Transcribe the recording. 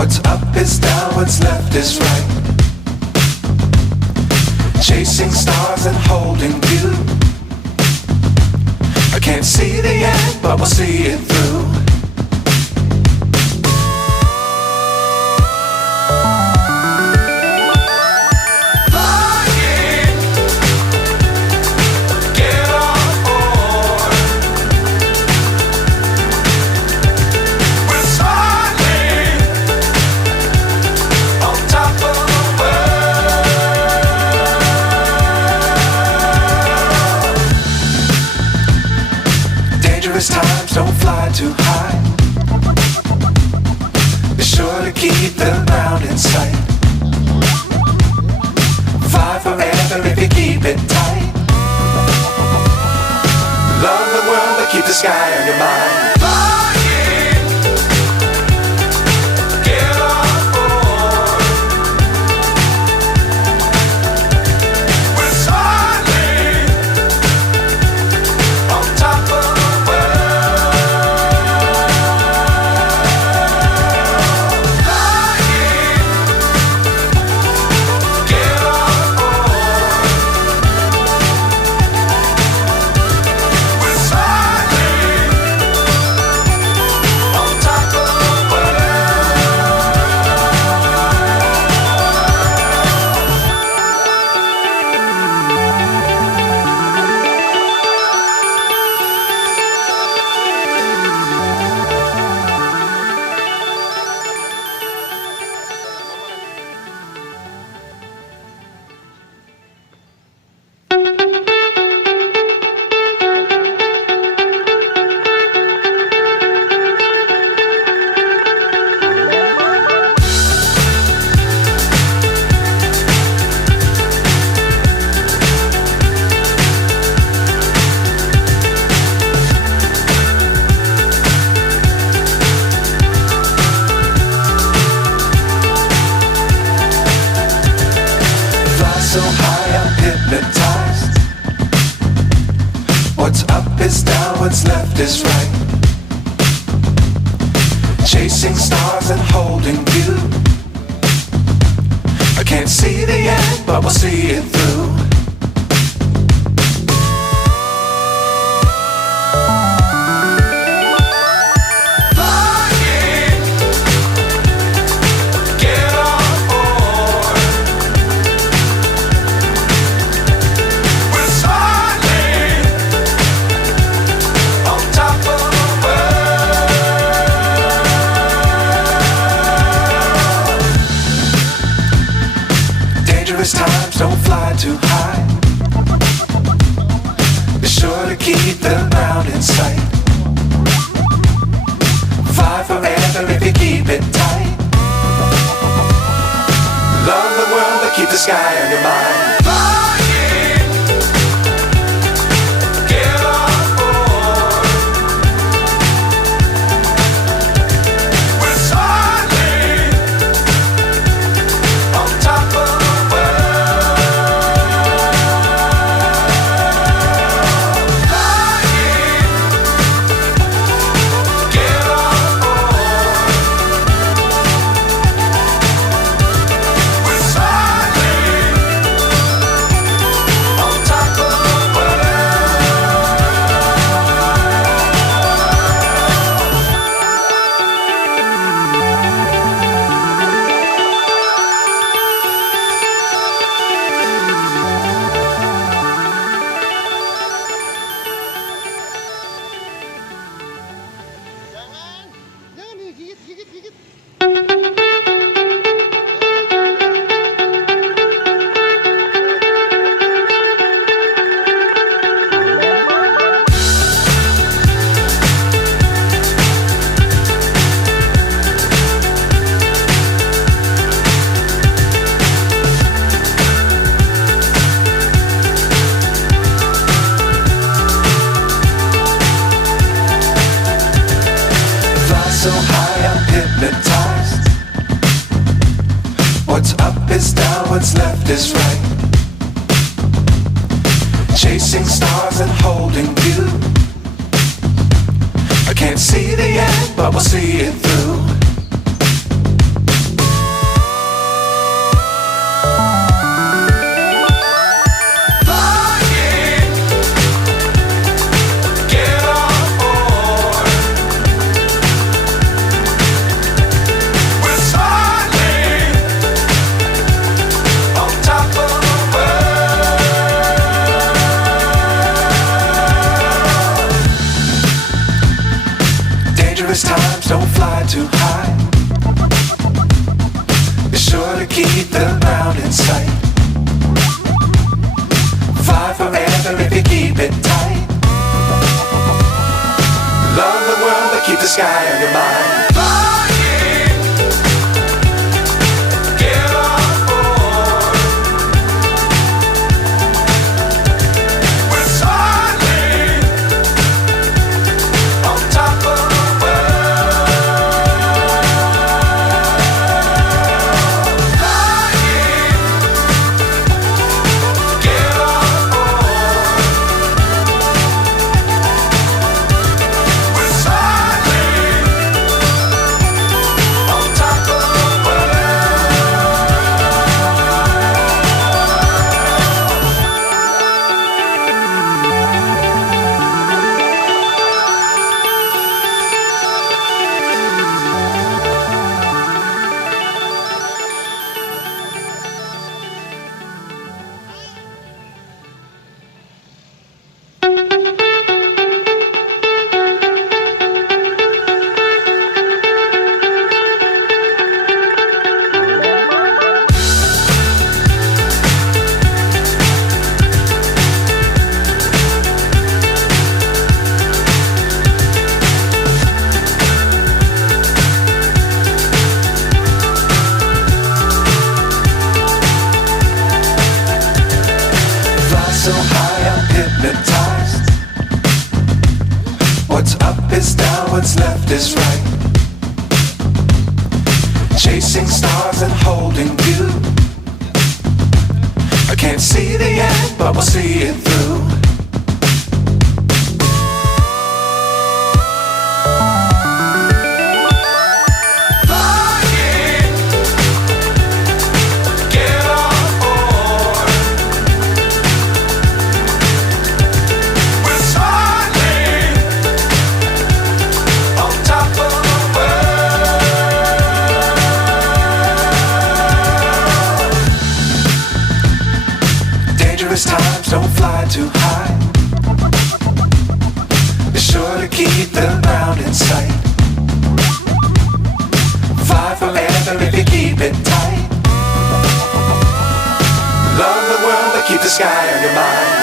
What's up is down, what's left is right. Chasing stars and holding you. I can't see the end, but we'll see it through. Times don't fly too high. Be sure to keep the ground in sight. Fly forever if you keep it tight. Love the world but keep the sky on your mind. So high I'm hypnotized. What's up is down, what's left is right. Chasing stars and holding you. I can't see the end, but we'll see it through. Times don't fly too high. Be sure to keep the ground in sight. Fly forever if you keep it tight. Love the world but keep the sky on your mind. So high I'm hypnotized. What's up is down, what's left is right. Chasing stars and holding you. I can't see the end, but we'll see it through. the ground in sight. Fly forever if you keep it tight. Love the world but keep the sky on your mind. Flying, get on board. We're soaring on top of the world. Flying, get on board. We're soaring on top of the fly so high I'm hypnotized. What's up is down, what's left is right. Chasing stars and holding you. I can't see the end, but we'll see it through. Flying, get on board. We're soaring on top of the world. Dangerous times, don't fly too high. Be sure to keep the ground in sight. Fly forever if you keep it tight. Love the world but keep the sky on your mind.